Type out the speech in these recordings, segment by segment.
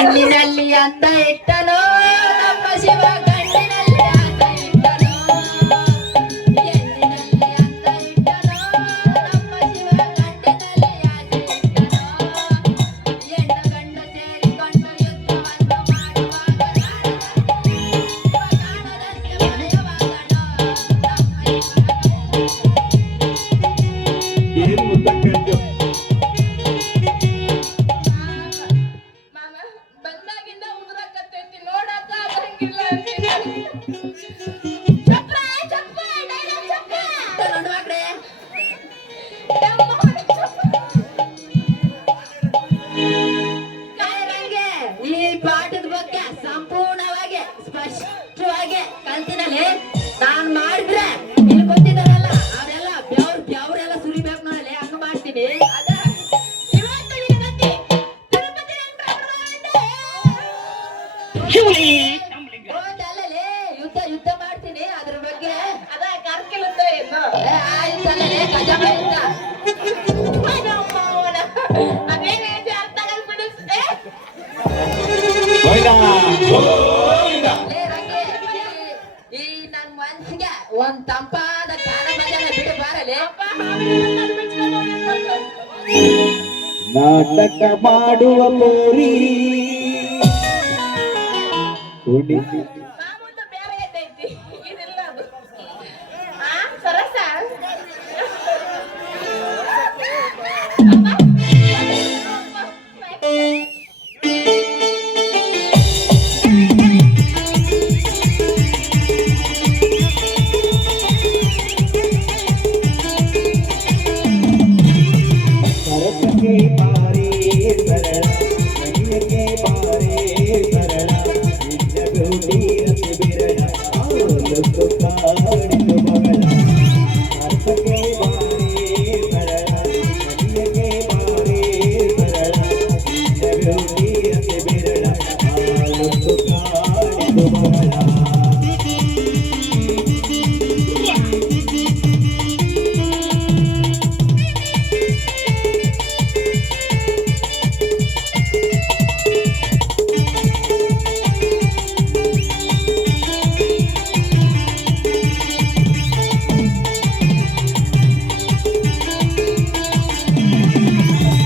ಹೆಣ್ಣಿನಲ್ಲಿ ಅಂದ ಇಟ್ಟನೋ ನಮ್ಮ ಶಿವ ಗಂಡಿನಲ್ಲಿ ಆತ ಇಟ್ಟನೋ ಹೆಣ್ಣಿನಲ್ಲಿ ಅಂದ ಇಟ್ಟನೋ ನಮ್ಮ ಶಿವ ಗಂಡಿನಲ್ಲಿ ಆತ ಇಟ್ಟನೋ ಹೆಣ್ಣು ಗಂಡು ಸೇರಿಕೊಂಡು ಯುದ್ಧವನ್ನು ಮಾಡುವಾಗ ಈ ಪಾಠದ ಬಗ್ಗೆ ಸಂಪೂರ್ಣವಾಗಿ ಸ್ಪಷ್ಟವಾಗಿ ಕಲ್ತಿನಲ್ಲಿ ನಾನ್ ಮಾಡಿದ್ರೆ ಇಲ್ಲಿ ಗೊತ್ತಿದ್ದಾರಲ್ಲ ಅವರೆಲ್ಲ ಬೆವ್ರೆಲ್ಲ ಸುರಿಬೇಕು ನೋಡಲಿ ಹಂಗ ಮಾಡ್ತೀನಿ ಯುದ್ಧ ಯುದ್ಧ ಮಾಡ್ತೀನಿ ಅದ್ರ ಬಗ್ಗೆ ಅದ ಕಾರ್ಕಿಲುತ್ತ ಏನು ಗಜಾಮ ಯುದ್ಧ ಈ ನನ್ ಮನ್ಸಿಗೆ ಒಂದ್ ತಂಪಾದ ಗಾನ ಭಜನ ಬಿಡು ಬಾರಲಿ ನಾಟಕ ಮಾಡುವ ಮೋರಿ ಕುಡಿಸಿ ಬೇರೆ ಐತೈತಿ ಇದಿಲ್ಲ ಅದು ಸರಸ ಸರಸಕ್ಕೆ ಬಾರಿ ಸರಳ ಕೈಯಕ್ಕೆ ಬಾರಿ ಸರಳ ನಿನ್ನ ಗೌಡಿ ಅತಿ ಬಿರಳ ಆಲೊಂದು ಕಾಡಿದು ಮಗಳ ಸರಸಕ್ಕೆ ಬಾರಿ ಸರಳ ಕೈಯಕ್ಕೆ ಬಾರಿ ಸರಳ ನಿನ್ನ ಗೌಡಿ ಅತಿ ಬಿರಳ ಆಲೊಂದು ಕಾಡಿದು ಮಗಳ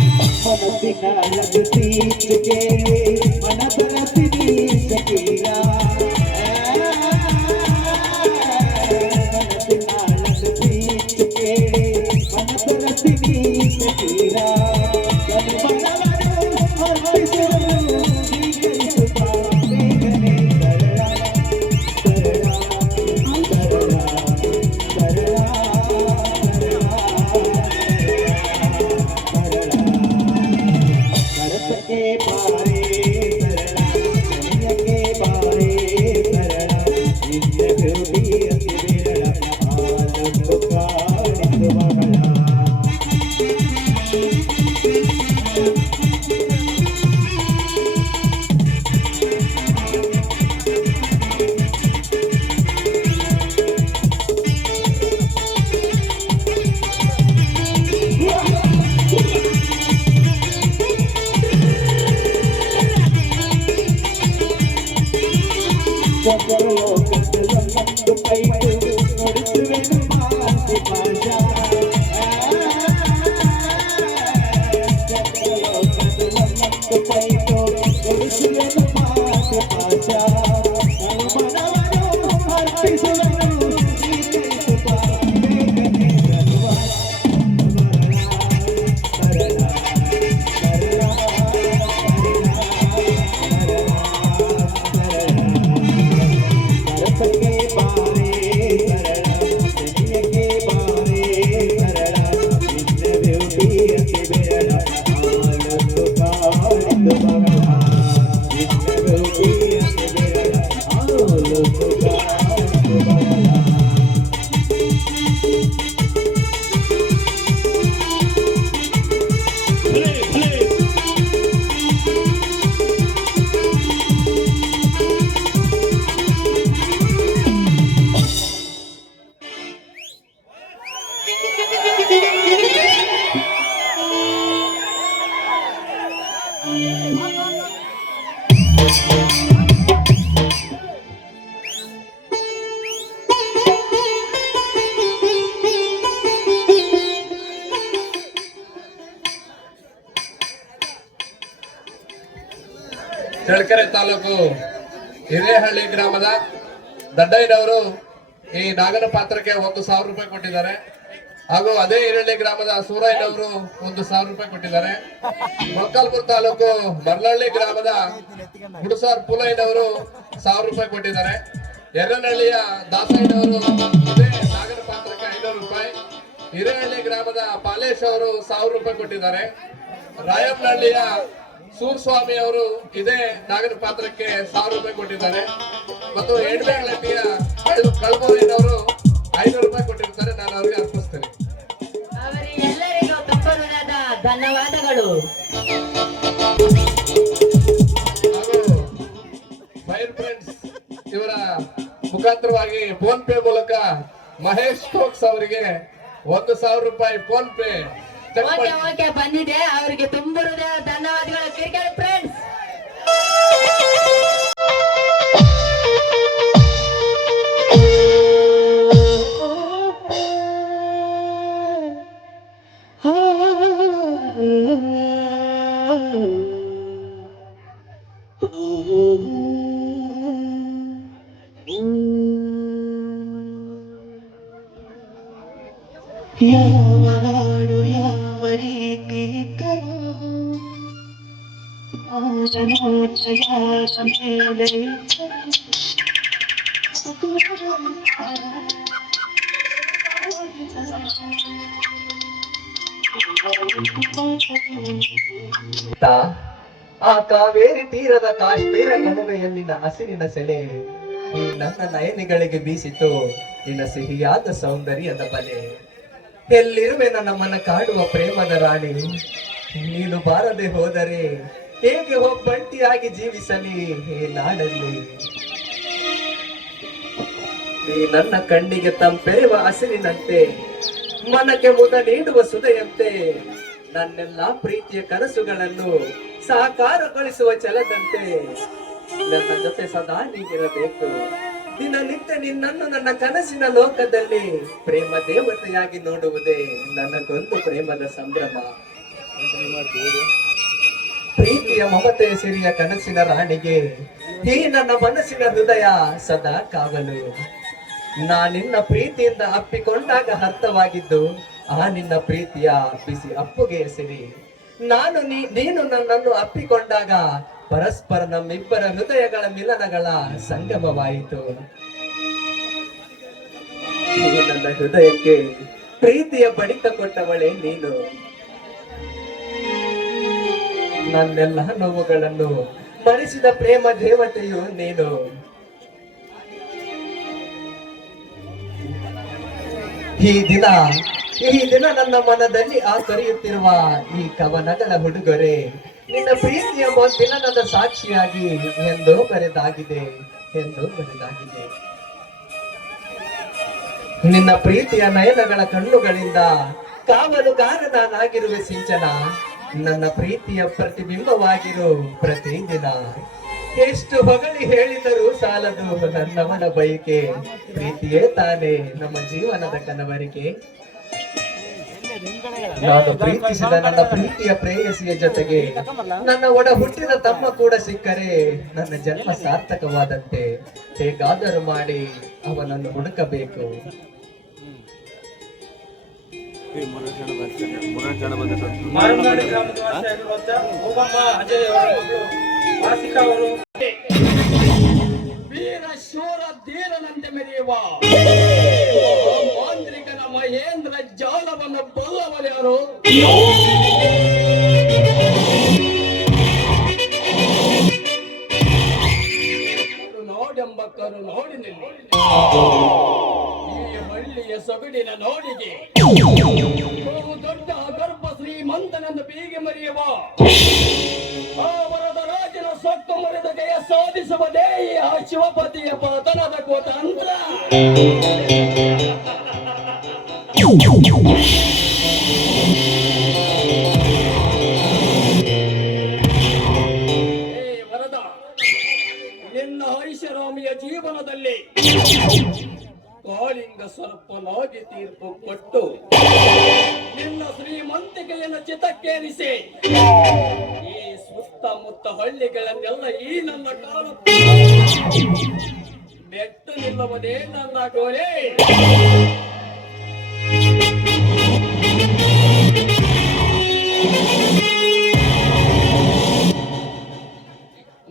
ಮನಸ್ಸಿನ ಲಗತೀಚೆಗೆ ಮನ ಬರಸಿನಿ ಶಕೀರ ಮನಸ್ಸಿನ ಲಗತೀಚೆಗೆ ಮನ ಬರಸಿನಿ ಶಕೀರ ಮನವನ್ನು ಅರ್ಪಿಸಲು ಸ್ವೀಕರಿಸುತ್ತಾ ಬೇಗನೆ ಸರಳ ಸರಳ ಸರಳ ಸರಳ ಸರಸಕ್ಕೆ ಬಾರೇ ಸರಳ ಕೈಯಕ್ಕೆ ಬಾರೇ ಸರಳ ನಿನ್ನ ಗೌಡಿ ಅತಿ ಬಿರಳ ಆಲೊಂದು ಕಾಡಿದು ಮಗಳ ಚಂದ್ರಲೋಕದಲ್ಲೊಂದು ಕೈಟು ನುಡಿಸುವೆನು ಮಾತಿ ಭಾಷಾ ಚಂದ್ರಲೋಕದಲ್ಲೊಂದು ಕೈಟು ನುಡಿಸುವೆನು ಮಾತಿ ಭಾಷಾ ನನ್ನ ಮನವನ್ನು ಅರ್ಪಿಸುವೆನು ಸ್ವೀಕರಿಸುತ್ತಾ ಬೇಗನೆ ಸರಳ ಸರಳ ಸರಸಕ್ಕೆ ಬಾರೇ ಚಳ್ಳಕೆರೆ ತಾಲೂಕು ಹಿರೇಹಳ್ಳಿ ಗ್ರಾಮದ ದಡ್ಡಯ್ಯನವರು ಈ ನಾಗನ ಪಾತ್ರಕ್ಕೆ 1,000 ರೂಪಾಯಿ ಕೊಟ್ಟಿದ್ದಾರೆ. ಹಾಗೂ ಅದೇ ಹಿರೇಹಳ್ಳಿ ಗ್ರಾಮದ ಸೂರಯ್ಯನವರು 1,000 ರೂಪಾಯಿ ಕೊಟ್ಟಿದ್ದಾರೆ. ಮೊಳಕಾಲ್ಮೂರು ತಾಲೂಕು ಮರ್ಲಹಳ್ಳಿ ಗ್ರಾಮದ ಗುಡಸಾರ್ ಪುಲಯ್ಯನವರು 1,000 ರೂಪಾಯಿ ಕೊಟ್ಟಿದ್ದಾರೆ. ಯರ್ರನಹಳ್ಳಿಯ ದಾಸಯ್ಯನವರು ಇದೇ ನಾಗನ ಪಾತ್ರಕ್ಕೆ 500 ರೂಪಾಯಿ. ಹಿರೇಹಳ್ಳಿ ಗ್ರಾಮದ ಪಾಲೇಶ್ ಅವರು 1,000 ರೂಪಾಯಿ ಕೊಟ್ಟಿದ್ದಾರೆ. ರಾಯಮ್ಮನಹಳ್ಳಿಯ ಸೂರ್ಸ್ವಾಮಿ ಅವರು ಇದೇ ನಾಗನ ಪಾತ್ರಕ್ಕೆ 1,000 ರೂಪಾಯಿ ಕೊಟ್ಟಿದ್ದಾರೆ. ಮತ್ತು ಹೆಣ್ಬೇಗಳಹಳ್ಳಿಯ ಕಳ್ಬೋದಿನವರು 500 ರೂಪಾಯಿ ಕೊಟ್ಟಿರ್ತಾರೆ. ನಾನು ಅವರಿಗೆ ಅರ್ಪಿಸ್ತೇನೆ. ಅವರಿಗೆಲ್ಲರಿಗೂ ತುಂಬ ಹೃದಯದ ಧನ್ಯವಾದಗಳು. ಹಾಗೂ ಫೈರ್ ಫ್ರೆಂಡ್ಸ್ ಇವರ ಮುಖಾಂತರವಾಗಿ ಫೋನ್ ಪೇ ಮೂಲಕ ಮಹೇಶ್ ಟೋಕ್ಸ್ ಅವರಿಗೆ 1,000 ರೂಪಾಯಿ ಫೋನ್ ಪೇ ಓಕೆ ಬಂದಿದೆ. ಅವರಿಗೆ ತುಂಬ ಹೃದಯದ ಧನ್ಯವಾದಗಳು. ಕ್ರಿಕೆಟ್ ಫ್ರೆಂಡ್ಸ್ ಯಾವಾಡು ಯಾವ ರೀತಿ ಆ ಕಾವೇರಿ ತೀರದ ಕಾಶ್ಮೀರ ಕಣಿವೆಯಲ್ಲಿನ ಹಸಿರಿನ ಸೆಲೆ ಈ ನನ್ನ ನಯನಿಗಳಿಗೆ ಬೀಸಿತು ನಿನ್ನ ಸಿಹಿಯಾದ ಸೌಂದರ್ಯದ ಬಲೆ. ಎಲ್ಲಿರುವೆ ನನ್ನ ಮನ ಕಾಡುವ ಪ್ರೇಮದ ರಾಣಿ, ನೀನು ಬಾರದೆ ಹೋದರೆ ಹೇಗೆ ಒಬ್ಬಂಟಿಯಾಗಿ ಜೀವಿಸಲಿ ಈ ನಾಡಲ್ಲಿ. ನೀ ನನ್ನ ಕಣ್ಣಿಗೆ ತಂಪೆರೆವ ಹಸಿರಿನಂತೆ, ಮನಕ್ಕೆ ಮುದ ನೀಡುವ ಸುದೆಯಂತೆ, ನನ್ನೆಲ್ಲಾ ಪ್ರೀತಿಯ ಕನಸುಗಳನ್ನು ಸಾಕಾರಗೊಳಿಸುವ ಛಲದಂತೆ ನನ್ನ ಜೊತೆ ಸದಾ ನೀಗಿರಬೇಕು. ದಿನನಿತ್ಯ ನಿನ್ನನ್ನು ನನ್ನ ಕನಸಿನ ಲೋಕದಲ್ಲಿ ಪ್ರೇಮ ದೇವತೆಯಾಗಿ ನೋಡುವುದೇ ನನಗೊಂದು ಪ್ರೇಮದ ಸಂಭ್ರಮ. ಪ್ರೀತಿಯ ಮಮತೆಯ ಸಿರಿಯ ಕನಸಿನ ರಾಣಿಗೆ ಈ ನನ್ನ ಮನಸ್ಸಿನ ಹೃದಯ ಸದಾ ಕಾವಲು. ನಿನ್ನ ಪ್ರೀತಿಯಿಂದ ಅಪ್ಪಿಕೊಂಡಾಗ ಅರ್ಥವಾಗಿದ್ದು ಆ ನಿನ್ನ ಪ್ರೀತಿಯ ಬಿಸಿ ಅಪ್ಪುಗೆ ಸಿರಿ. ನೀನು ನನ್ನನ್ನು ಅಪ್ಪಿಕೊಂಡಾಗ ಪರಸ್ಪರ ನಮ್ಮಿಬ್ಬರ ಹೃದಯಗಳ ಮಿಲನಗಳ ಸಂಗಮವಾಯಿತು. ನನ್ನ ಹೃದಯಕ್ಕೆ ಪ್ರೀತಿಯ ಬಡಿತ ಕೊಟ್ಟವಳೆ ನೀನು. ನನ್ನೆಲ್ಲ ನೋವುಗಳನ್ನು ಮರೆಸಿದ ಪ್ರೇಮ ದೇವತೆಯು ನೀನು. ಈ ದಿನ ನನ್ನ ಮನದಲ್ಲಿ ಆಕರಿಯುತ್ತಿರುವ ಈ ಕವನಗಳ ಹುಡುಗೊರೆ ನಿನ್ನ ಪ್ರೀತಿಯ ಮಿಲನದ ಸಾಕ್ಷಿಯಾಗಿ ಎಂದು ಬರೆದಾಗಿದೆ. ನಿನ್ನ ಪ್ರೀತಿಯ ನಯನಗಳ ಕಣ್ಣುಗಳಿಂದ ಕಾವಲುಗಾರನಾಗಿರುವೆ ಸಿಂಚನ. ನನ್ನ ಪ್ರೀತಿಯ ಪ್ರತಿಬಿಂಬವಾಗಿರು ಪ್ರತಿದಿನ. ಎಷ್ಟು ಹೊಗಳಿ ಹೇಳಿದರೂ ಸಾಲದು ನನ್ನವನ ಬಯಕೆ, ಪ್ರೀತಿಯೇ ತಾನೇ ನಮ್ಮ ಜೀವನದ ಕನವರಿಕೆ. ನಾನು ಪ್ರೀತಿಸಿದ ನನ್ನ ಪ್ರೀತಿಯ ಪ್ರೇಯಸಿಯ ಜೊತೆಗೆ ನನ್ನ ಒಡ ಹುಟ್ಟಿದ ತಮ್ಮ ಕೂಡ ಸಿಕ್ಕರೆ ನನ್ನ ಜನ್ಮ ಸಾರ್ಥಕವಾದಂತೆ. ಹೇಗಾದರೂ ಮಾಡಿ ಅವನನ್ನು ಹುಡುಕಬೇಕು. ಮಾರನಾಡಿ ಗ್ರಾಮದ ವಾಸಿಯಾಗಿರುವಂತ ಓಬಮ್ಮ ಅಜಯ್ ಅವರ ಮಗಳು ವಾಸಿಕಾ ಅವರು ವೀರ ಶೂರ ಧೀರನಂತೆ ಮೆರೆಯುವ ಮಾಂತ್ರಿಕನ ಮಹೇಂದ್ರ ಜಾಲವನ್ನು ಬಲ್ಲವರ್ಯಾರು. ನೋಡೆಂಬ ಕರು ನೋಡಿ ನಿಲ್ಲಿ ಈ ಹಳ್ಳಿಯ ಸೊಗಡಿನ ನೋಡಿಗೆ ದೊಡ್ಡ ಗರ್ಭ ಶ್ರೀಮಂತನನ್ನು ಬೀಗೆ ಮರೆಯುವ ಆ ವರದ ರಾಜನ ಸೊಕ್ಕು ಮರೆದ ಜಯ ಸಾಧಿಸುವುದೇ ಆ ಶಿವಪತಿಯ ಪತನದ ಕೋತಂತ್ರ. ವರದ ಐಷಾರಾಮಿಯ ಜೀವನದಲ್ಲಿ ಕಾಳಿಂಗ ಸರ್ಪನಾಗಿ ತೀರ್ಪು ಕೊಟ್ಟು ನಿನ್ನ ಶ್ರೀಮಂತಿಕೆಯನ್ನು ಚಿತಕ್ಕೇರಿಸಿ ಈ ಸುತ್ತಮುತ್ತ ಹಳ್ಳಿಗಳನ್ನೆಲ್ಲ ಈ ನನ್ನ ಕಾಲ ಬೆಟ್ಟು ನಿಲ್ಲುವುದೇ ನನ್ನ ಗೋರೆ.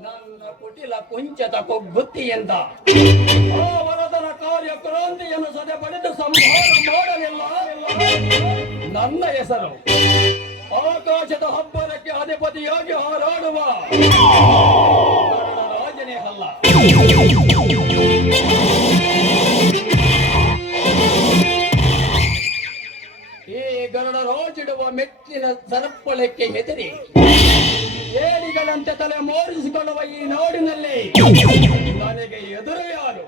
ನನ್ನ ಕುಟಿಲ ಕುಂಚದ ಕೊಗ್ಗುತ್ತಿಯಿಂದ ಆ ವರದನ ಕಾರ್ಯ ಕ್ರಾಂತಿಯನ್ನು ಸದೆ ಪಡೆದು ಸಂಹಾರ ಮಾಡಲಿಲ್ಲ. ನನ್ನ ಹೆಸರು ಆಕಾಶದ ಹಬ್ಬರಕ್ಕೆ ಅಧಿಪತಿಯಾಗಿ ಹಾರಾಡುವ ರಾಜನೇ ಅಲ್ಲ. ಈ ಗರುಡ ರಾಜಿಡುವ ಮೆಟ್ಟಿನ ಸರಪಳಕ್ಕೆ ಹೆದರಿ ಏಡಿಗಳಂತೆ ತಲೆ ಮೋರಿಸಿಕೊಳ್ಳುವ ಈ ನಾಡಿನಲ್ಲಿ ನನಗೆ ಎದುರು ಯಾರು?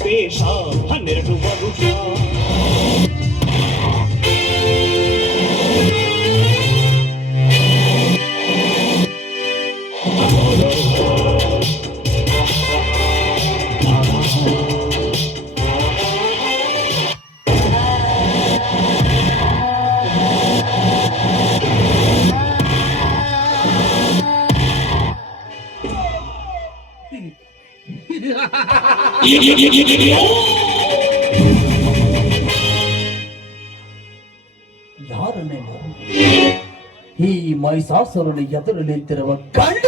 ದ್ವೇಷ 12 ವರುಷ ಯಾರನ್ನೇನು ಈ ಮಹಿಷಾಸುರನ ಎದುರು ನಿಂತಿರುವ ಗಂಡ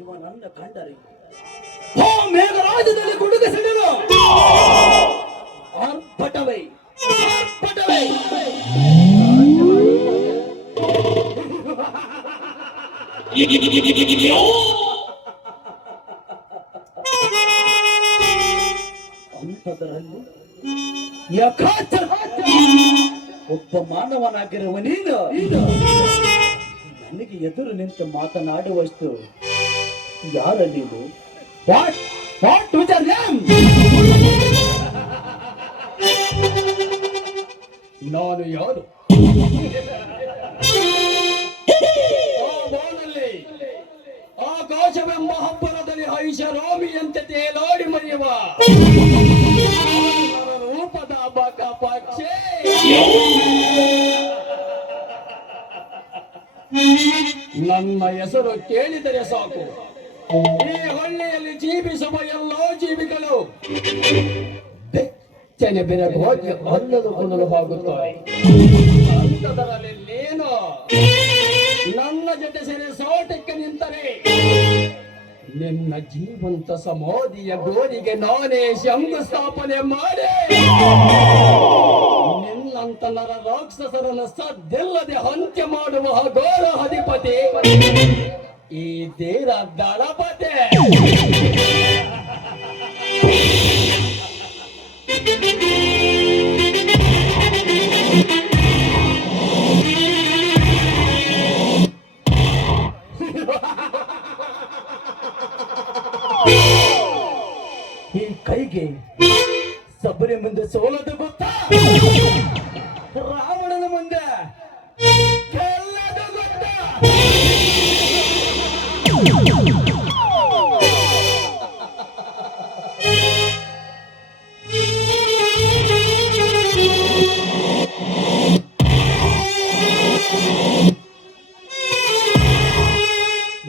ಇವ ನನ್ನ ಕಂಡರೆ ಮೇಘರಾಜದಲ್ಲಿ ಗುಡುಗು ಸಿಡಿಲು ಆರ್ಭಟವೇ ಆರ್ಭಟವೇ ಅಂಥದರಲ್ಲಿ ಒಬ್ಬ ಮಾನವನಾಗಿರುವ ನೀನು ನನಗೆ ಎದುರು ನಿಂತು ಮಾತನಾಡುವಷ್ಟು ಯಾರ ನೀನು? What which are name? ನಾನು ಯಾರು? ಆ ಬಾನಲ್ಲಿ ಆಕಾಶವೆಂಬ ಹಬ್ಬರದಲ್ಲಿ ಐಷಾರಾಮಿಯಂತೆ ತೇಲಾಡಿ ಮರೆಯುವ ರೂಪದ ಬಕ ಪಕ್ಷೆ ನನ್ನ ಹೆಸರು ಕೇಳಿದರೆ ಸಾಕು ಈ ಹಳ್ಳಿಯಲ್ಲಿ ಜೀವಿಸುವ ಎಲ್ಲಾ ಜೀವಿಗಳು ಬೆಚ್ಚನೆ ಬೆರಗು ಹೋಗಿ ಅಲ್ಲಲು ಕೊಲ್ಲಲು ಹೋಗುತ್ತಾರೆ. ಅಂಥದರಲ್ಲಿ ನೀನು ನನ್ನ ಜೊತೆ ಸೇರಿ ಸೋಟಕ್ಕೆ ನಿಂತರೆ ನಿನ್ನ ಜೀವಂತ ಸಮಾಧಿಯ ಗೋರಿಗೆ ನಾನೇ ಶಂಕು ಸ್ಥಾಪನೆ ಮಾಡಿ ನಿನ್ನಂತ ಇರುವಂತ ನರ ರಾಕ್ಷಸರನ್ನು ಸದ್ದಿಲ್ಲದೆ ಅಂತ್ಯ ಮಾಡುವ ಘೋರ ಅಧಿಪತಿ ಈ ಧೀರ ದಳಪತಿ. ಈ ಕೈಗೆ ಸಬರಿ ಮುಂದೆ ಸೋಲದು ಗೊತ್ತಾ, ರಾವಣನ ಮುಂದೆ ಗೆಲ್ಲದು ಗೊತ್ತಾ.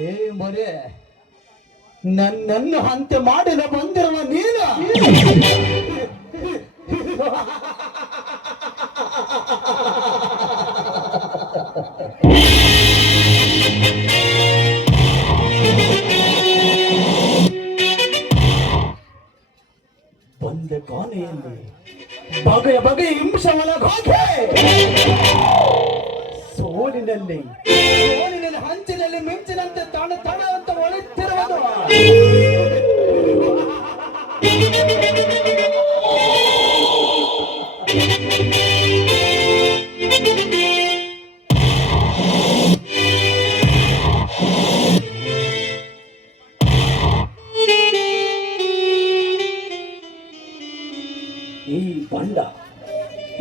ಏ ಮರೆ, ನನ್ನನ್ನು ಹಂತೆ ಮಾಡಿದ ಬಂದಿರುವ ನೀನು ಬಂದ ಕಾನೆಯಲ್ಲಿ ಬಗೆಯ ಬಗೆಯ ಹಿಂಸವೊಳಗಾಕೆ ಸೋಲಿನಲ್ಲಿ ಹಂಚಿನಲ್ಲಿ ಮಿಂಚಿನಂತೆ ತಣ ತಣ ಅಂತ ಒಳಿತಿರುವುದು.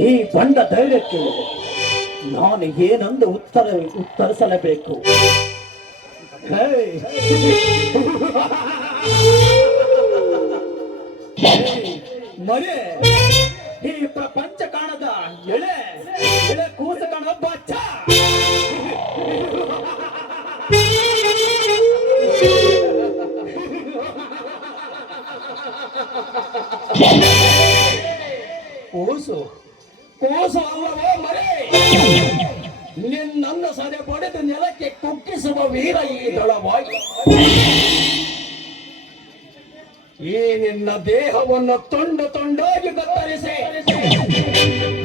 ಈ ಬಂಡ ಧೈರ್ಯಕ್ಕೆ ನಾನು ಏನೊಂದು ಉತ್ತರಿಸಲೇಬೇಕು. ಮರೆ, ಈ ಪ್ರಪಂಚ ಕಾಣದ ಎಳೆ ಕೂಸ ಕಾಣ ಬಚ್ಚ. ಕೂಸು ಅಲ್ಲವೋ ಮರೆ, ನಿನ್ನ ಸದೆ ಪಡೆದು ನೆಲಕ್ಕೆ ಕುಗ್ಗಿಸುವ ವೀರ ಈ ದಳವಾಗಿ. ಈ ನಿನ್ನ ದೇಹವನ್ನು ತುಂಡಾಗಿ ಕತ್ತರಿಸಿ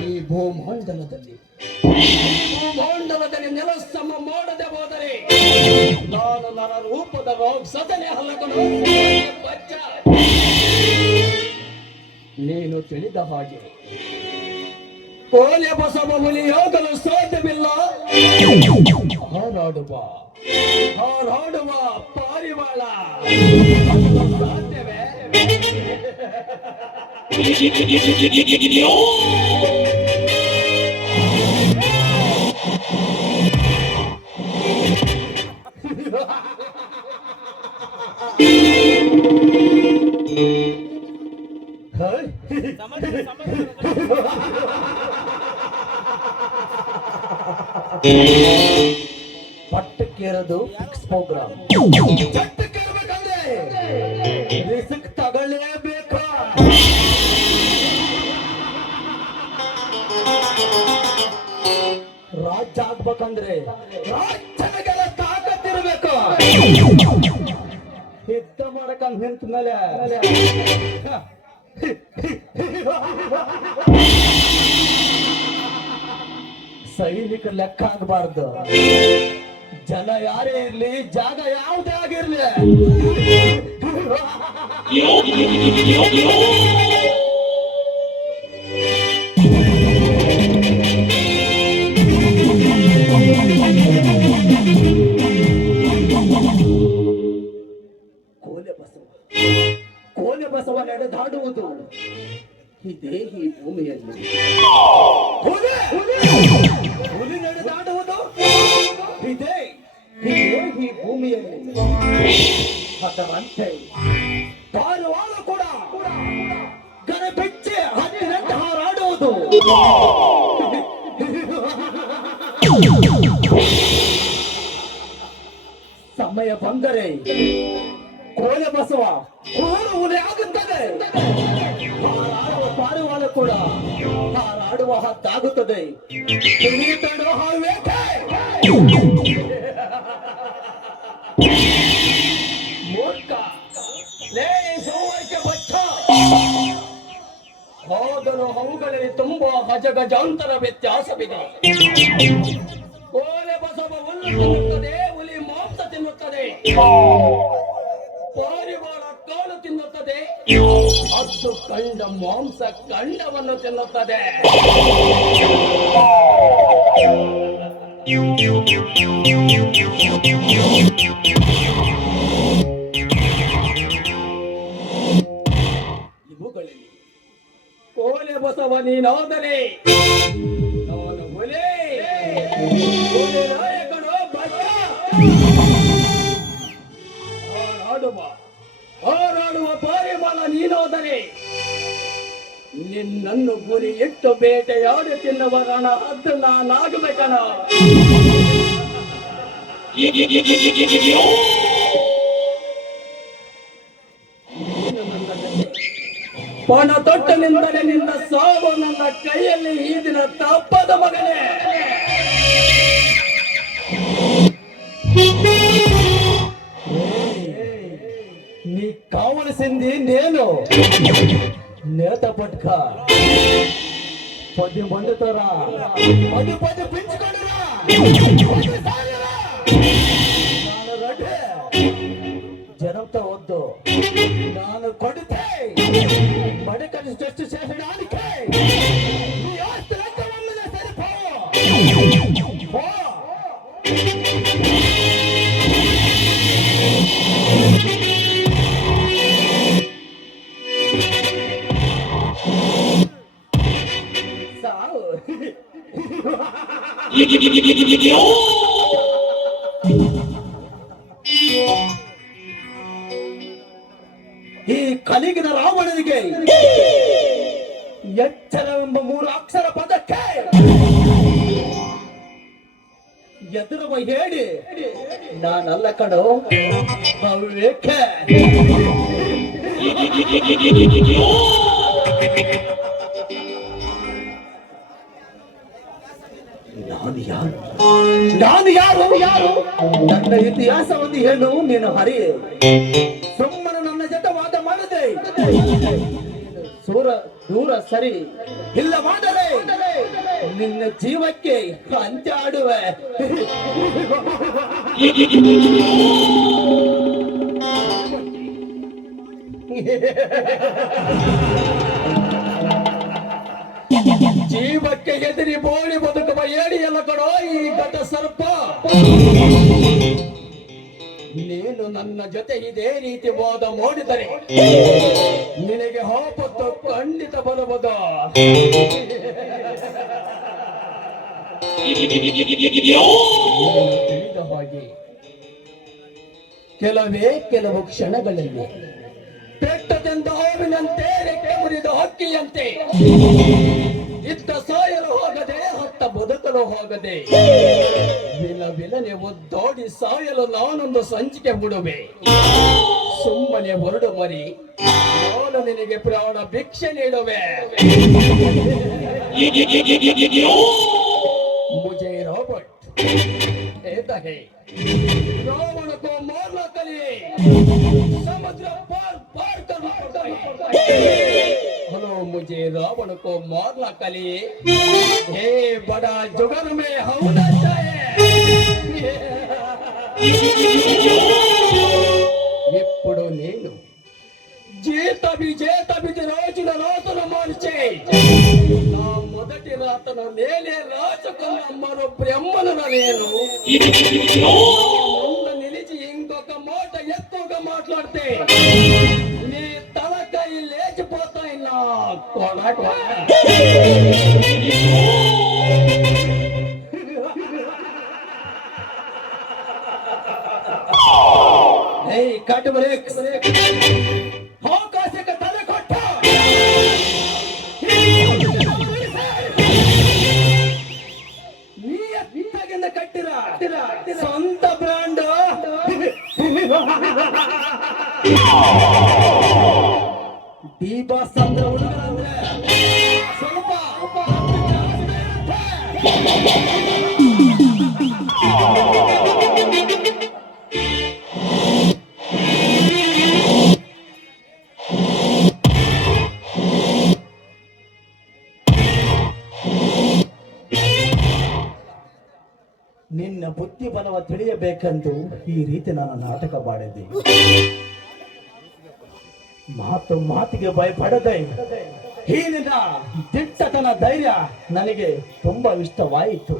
ಈ ಭೂಮಂಡಲದಲ್ಲಿ ನೆಲಸಮ ಮಾಡದೆ ಹೋದರೆ ನಾನು ನರ ರೂಪದ ರಾಕ್ಷಸನೇ ಹಲ್ಲಕನು. ನೀನು ತಿಳಿದ ಹಾಗೆ ಕೋಲೆ ಬಸವ ಹುಲಿಯಾಗಲು ಸಾಧ್ಯವಿಲ್ಲ. ಹಾರಾಡುವ ಪಾರಿವಾಳ ಸಾಧ್ಯವೇ? ಪಟ್ಟಕ್ಕೇರದು ಫಿಕ್ಸ್ ಪ್ರೋಗ್ರಾಮ್. ಚಟ್ಟಕ್ಕೇರಬೇಕಂದ್ರೆ ರಿಸ್ಕ್ ತಗೊಳ್ಳೇಬೇಕು. ರಾಜ್ಯ ಆಗ್ಬೇಕಂದ್ರೆ ರಾಜ್ಯಗಳ ತಾಕತ್ತಿರ್ಬೇಕು. ಯುದ್ಧ ಮಾಡಕಂದ್ ನಿಂತ ಮೇಲೆ ಸೈನಿಕ ಲೆಕ್ಕ ಆಗಬಾರ್ದು. ಜನ ಯಾರೇ ಇರ್ಲಿ, ಜಾಗ ಯಾವುದೇ ಆಗಿರ್ಲಿ, ಕೋಲೆ ಬಸವ ನಡೆದಾಡುವುದು ಇದೇ ಈ ಭೂಮಿಯಲ್ಲಿ. ಹುಲಿ ನಡೆದಾಡುವುದು ಇದೇ ಈ ಭೂಮಿಯಲ್ಲಿ. ಅದರಂತೆ ಪಾರಿವಾಳ ಕೂಡ ಗರಬಿಚ್ಚಿ ಹತ್ತಿರಂತೆ ಹಾರಾಡುವುದು. ಸಮಯ ಬಂದರೆ ಕೋಲೆ ಬಸವ ಹುಲಿ ಆಗುತ್ತದೆ. ಹಾರಾಡುವ ಪಾರಿವಾಳ ಕೂಡ ಹಾರಾಡುವ ಹದ್ದಾಗುತ್ತದೆ. ಮೂರ್ಖ, ಲೇ ಸೌವರ್ಯ ಬಚ್ಚ, ಹೋದನು ಆದರೂ ಅವುಗಳಲ್ಲಿ ತುಂಬಾ ಅಜಗಜಾಂತರ ವ್ಯತ್ಯಾಸವಿದೆ. ಕೋಲೆ ಬಸವ ಹುಲ್ಲು ತಿನ್ನುತ್ತದೆ, ಹುಲಿ ಮಾಂಸ ತಿನ್ನುತ್ತದೆ, ಪಾರಿವಾಳ ಕಾಳು ತಿನ್ನುತ್ತದೆ, ಹದ್ದು ಕಂಡ ಮಾಂಸ ಕಂಡವನ್ನು ತಿನ್ನುತ್ತದೆ. ಇವುಗಳಲ್ಲಿ ಕೋಲೆ ಬಸವ ನೀನಾದರೆ ನಾನು ಹುಲಿ, ಹುಲಿ ನಾಯಕನು ಬಚ್ಚ. ಹಾರಾಡುವ ಪಾರಿವಾಳ ನೀನಾದರೆ ನಿನ್ನನ್ನು ಗುರಿ ಇಟ್ಟು ಬೇಟೆಯಾಡಿ ತಿನ್ನುವ ರಣ ಅದು ನಾನಾಗಬೇಕಣ. ಪಣ ತೊಟ್ಟನಿಂದಲೇ ನಿನ್ನ ಸಾವು ನನ್ನ ಕೈಯಲ್ಲಿ ಈ ದಿನ ತಪ್ಪದ ಮಗನೇ. నీ కావలసింది నేను నేత పట్టుక 10 మందితో రా, 10 పెంచుకోడురా. జనంతో వద్దు, నాను కొడితే మడికని టెస్ట్ చేసడానికి నీ ఆస్తి లెక్కవన్నదే సరిపోవు. ಈ ಕಲಿಗಿದ ರಾವಣನಿಗೆ ಎಚ್ಚರವೆಂಬ 3 ಅಕ್ಷರ ಪದಕ್ಕೆ ಎದುರುವ ಹೇಳಿ ನಾನಲ್ಲ ಕಣೋ ಅವೇಕೆ. ನಾನು ಯಾರು ನನ್ನ ಇತಿಹಾಸವನ್ನು ಹೇಳು ನೀನು ಹರಿ. ಸುಮ್ಮನೆ ನನ್ನ ಜೊತೆ ವಾದ ಮಾಡದೆ ದೂರ ಸರಿ, ಇಲ್ಲ ಮಾಡಿದರೆ ನಿನ್ನ ಜೀವಕ್ಕೆ ಅಂತ್ಯ ಆಡುವೆ. ಜೀವಕ್ಕೆ ಎದುರಿ ಬೋಳಿ ಬದುಕುವ ಏಡಿಯಲ್ಲ ಕಡೋ ಈ ಘಟ ಸರ್ಪ. ನೀನು ನನ್ನ ಜೊತೆ ಇದೇ ರೀತಿ ವಾದ ಮಾಡಿದರೆ ನಿನಗೆ ಆಪತ್ತು ಖಂಡಿತ ಬರಬಹುದು. ತಿಳಿದ ಹಾಗೆ ಕೆಲವು ಕ್ಷಣಗಳಲ್ಲಿ ಪೆಟ್ಟದೆಂದ ಹಾವಿನಂತೆ ರೆಕ್ಕೆ ಮುರಿದ ಹಕ್ಕಿಯಂತೆ ಇತ್ತ ಸಾಯಲು ಹೋಗದೆ ಹತ್ತ ಬದುಕಲು ಹೋಗದೆ ವಿಲನೆ ಒದ್ದೋಡಿ ಸಾಯಲು ನಾನೊಂದು ಸಂಚಿಕೆ ಬಿಡುವೆ. ಸುಮ್ಮನೆ ಹೊರಡು ಮರಿ, ನಾನು ನಿನಗೆ ಪ್ರಾಣ ಭಿಕ್ಷೆ ನೀಡುವೆ. मुझे रॉबर्ट कहता है रावण को मारना कलिए समुद्र पार पार करना पड़ता है. हेलो, मुझे रावण को मारना कलिए हे बड़ा जुगर में होना चाहिए. ఇప్పుడు నేను జీత విజేత రోజున రాతను మార్చే నా మొదటి రాతను నేనే రాసుకున్న మరో బ్రహ్మను నేను ముందు నిలిచి ఇంకొక మాట ఎక్కువగా మాట్లాడితే నీ తలకై లేచిపోతాయి నా కొడక. ಕಟ್ ಬ್ರೇಕ್ ಅವಕಾಶಕ್ಕೆ ತಲೆ ಕೊಟ್ಟ ನೀಗಿಂದ ಕಟ್ಟಿರ ಸ್ವಂತ ಬ್ರಾಂಡ್ ಡಿ ಬಾಸ್ ಅಂದ್ರೆ ಹುಡುಗರ ಅಂದ್ರೆ ಸ್ವಲ್ಪ ನಿನ್ನ ಬುದ್ಧಿ ಬಲವ ತಿಳಿಯಬೇಕೆಂದು ಈ ರೀತಿ ನಾನು ನಾಟಕ ಮಾಡಿದ್ದೆ. ಮಾತಿಗೆ ಭಯಪಡದೆ ಈ ನಿನ್ನ ದಿಟ್ಟತನ ಧೈರ್ಯ ನನಗೆ ತುಂಬಾ ಇಷ್ಟವಾಯಿತು.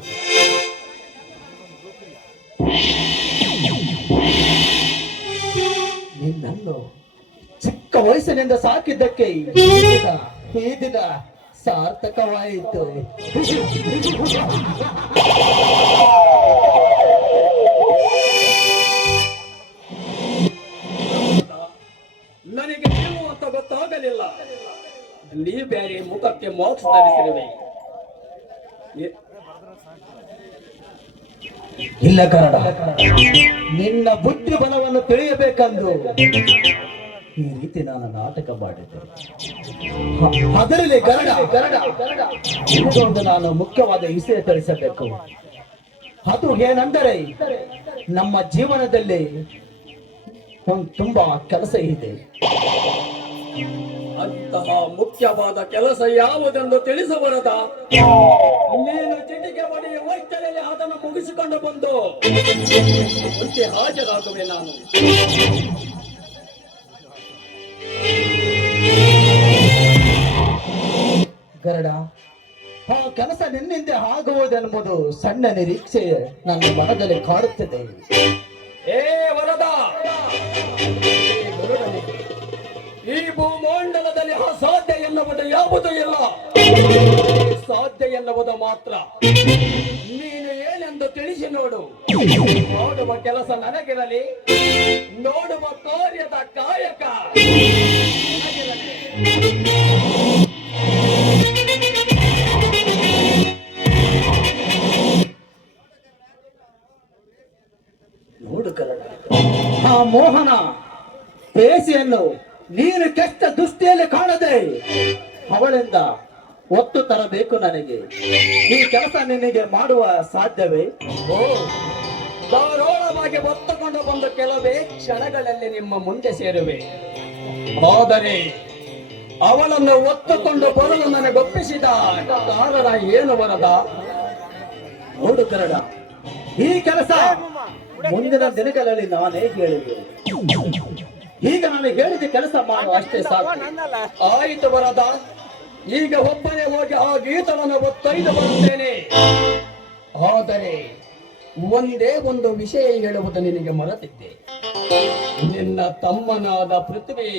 ನಿನ್ನನ್ನು ಚಿಕ್ಕ ವಯಸ್ಸಿನಿಂದ ಸಾಕಿದ್ದಕ್ಕೆ ಈ ದಿನ ಸಾರ್ಥಕವಾಯಿತು. ನನಗೆ ನೀವು ಅಂತ ಗೊತ್ತಾಗಲಿಲ್ಲ. ನೀ ಬೇರೆ ಮುಖಕ್ಕೆ ಮೋಕ್ಷ ಧರಿಸಿರುವೆ. ಇಲ್ಲ ಕನ್ನಡ, ನಿನ್ನ ಬುದ್ಧಿ ಬಲವನ್ನು ತಿಳಿಯಬೇಕೆಂದು ಈ ರೀತಿ ನಾನು ನಾಟಕ ಮಾಡಿದ್ದೆ. ಅದರಲ್ಲಿ ಇದೊಂದು ನಾನು ಮುಖ್ಯವಾದ ವಿಷಯ ತಿಳಿಸಬೇಕು. ಅದು ಏನೆಂದರೆ, ನಮ್ಮ ಜೀವನದಲ್ಲಿ ಒಂದು ತುಂಬಾ ಕೆಲಸ ಇದೆ. ಅಂತಹ ಮುಖ್ಯವಾದ ಕೆಲಸ ಯಾವುದೆಂದು ತಿಳಿಸಬರದ ನೀನು ಚಿಟಿಕೆ ಬಡಿಯ ವೈದ್ಯರಲ್ಲಿ ಅದನ್ನು ಮುಗಿಸಿಕೊಂಡು ಬಂದು ಮುಂದೆ ಹಾಜರಾಗುವೆ ನಾನು. ಗರಡ, ಆ ಕೆಲಸ ನಿನ್ನಿಂದ ಆಗುವುದೆನ್ನುವುದು ಸಣ್ಣ ನಿರೀಕ್ಷೆ ನನ್ನ ಮನದಲ್ಲಿ ಕಾಡುತ್ತದೆ. ಏ ವರದ, ಈ ಭೂಮಂಡಲದಲ್ಲಿ ಅಸಾಧ್ಯ ಎನ್ನುವುದು ಯಾವುದೂ ಇಲ್ಲ. ಸಾಧ್ಯ ಎನ್ನುವುದು ಮಾತ್ರ. ನೀನು ಏನೆಂದು ತಿಳಿಸಿ ನೋಡು. ಮಾಡುವ ಕೆಲಸ ನನಗಿರಲಿ, ನೋಡುವ ಕಾರ್ಯದ ಕಾಯಕ ನನಗಿರಲಿ. ನೋಡು ಕನ್ನಡ, ಆ ಮೋಹನ ಪೇಸಿಯನ್ನು ನೀನು ಕೆಟ್ಟ ದೃಷ್ಟಿಯಲ್ಲಿ ಕಾಣದೆ ಅವಳಿಂದ ಒತ್ತು ತರಬೇಕು. ನನಗೆ ಈ ಕೆಲಸ ನಿನಗೆ ಮಾಡುವ ಸಾಧ್ಯವೇ? ಓ, ಧಾರಾಳವಾಗಿ ಒತ್ತುಕೊಂಡು ಬಂದ ಕೆಲವೇ ಕ್ಷಣಗಳಲ್ಲಿ ನಿಮ್ಮ ಮುಂದೆ ಸೇರುವೆ. ಆದರೆ ಅವಳನ್ನು ಒತ್ತುಕೊಂಡು ಬರಲು ನನಗೊಪ್ಪಿಸಿದ ಕಾರಣ ಏನು ವರದ? ನೋಡು ಕನ್ನಡ, ಈ ಕೆಲಸ ಮುಂದಿನ ದಿನಗಳಲ್ಲಿ ನಾನೇ ಹೇಳಿದೆ. ಈಗ ನಾನು ಹೇಳಿದ ಕೆಲಸ ಮಾಡು, ಅಷ್ಟೇ ಸಾಕು. ಆಯಿತು ವರದ, ಈಗ ಒಬ್ಬನೇ ಹೋಗಿ ಆ ಗೀತವನ್ನು ಒತ್ತೊಯ್ದು ಬರುತ್ತೇನೆ. ಆದರೆ ಒಂದೇ ಒಂದು ವಿಷಯ ಹೇಳುವುದು ನಿನಗೆ ಮರೆತಿದ್ದೆ. ನಿನ್ನ ತಮ್ಮನಾದ ಪೃಥ್ವಿ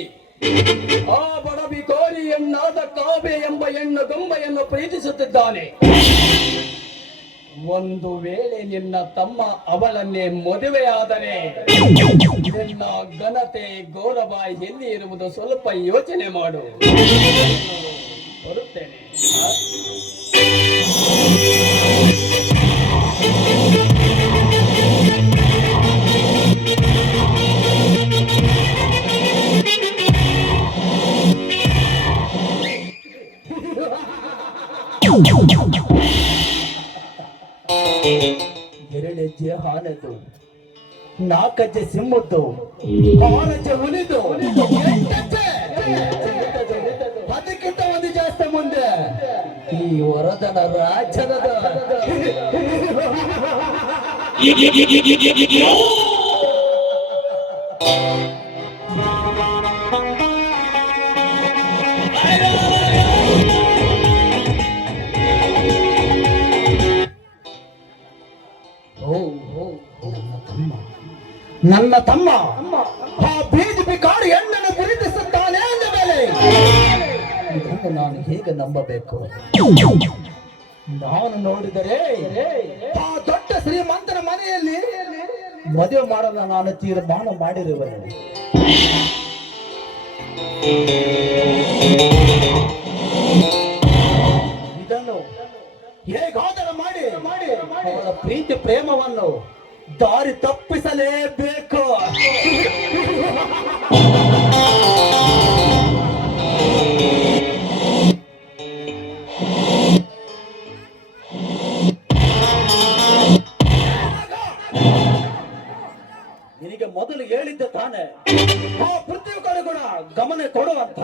ಆ ಬಡವಿ ಕೋರಿಯನ್ನಾದ ಕಾವ್ಯ ಎಂಬ ಹೆಣ್ಣು ಗೊಂಬೆಯನ್ನು ಪ್ರೀತಿಸುತ್ತಿದ್ದಾನೆ. ಒಂದು ವೇಳೆ ನಿನ್ನ ತಮ್ಮ ಅವಳನ್ನೇ ಮದುವೆಯಾದರೆ ನಿನ್ನ ಘನತೆ ಗೌರವ ಎಲ್ಲಿ ಇರುವುದು ಸ್ವಲ್ಪ ಯೋಚನೆ ಮಾಡು. ಬರುತ್ತೇನೆ. ಎರಡೆಜ್ಜೆ ಹಾನದು, ನಾಲ್ಕಜ್ಜೆ ಸಿಮ್ಮದ್ದು, ಆರಜ್ಜೆ ಹುಲಿದು, ಅದಕ್ಕಿಂತ ಒಂದು ಜಾಸ್ತಿ ಮುಂದೆ ಈ ವರದನ ರಾಜ್ಯದ ನನ್ನ ತಮ್ಮ ಆ ಬಿಜೆಪಿ ಕಾಡು ಹೆಣ್ಣನ್ನು ಪ್ರೀತಿಸುತ್ತಾನೆ ಅಂದ ಮೇಲೆ ಇದನ್ನು ನಾನು ಹೇಗೆ ನಂಬಬೇಕು? ನಾನು ನೋಡಿದರೆ ಆ ದೊಡ್ಡ ಶ್ರೀಮಂತನ ಮನೆಯಲ್ಲಿ ಮದುವೆ ಮಾಡಲು ನಾನು ತೀರ್ಮಾನ ಮಾಡಿರುವೆನು. ಇದನ್ನು ಹೇಗಾದರೂ ಮಾಡಿ ಅವಳ ಪ್ರೀತಿ ಪ್ರೇಮವನ್ನು ದಾರಿ ತಪ್ಪಿಸಲೇಬೇಕು. ನಿನಗೆ ಮೊದಲು ಹೇಳಿದ್ದೆ ತಾನೆ ಆ ಪೃಥ್ವಿ ಕಡೆ ಕೂಡ ಗಮನ ಕೊಡುವಂತ.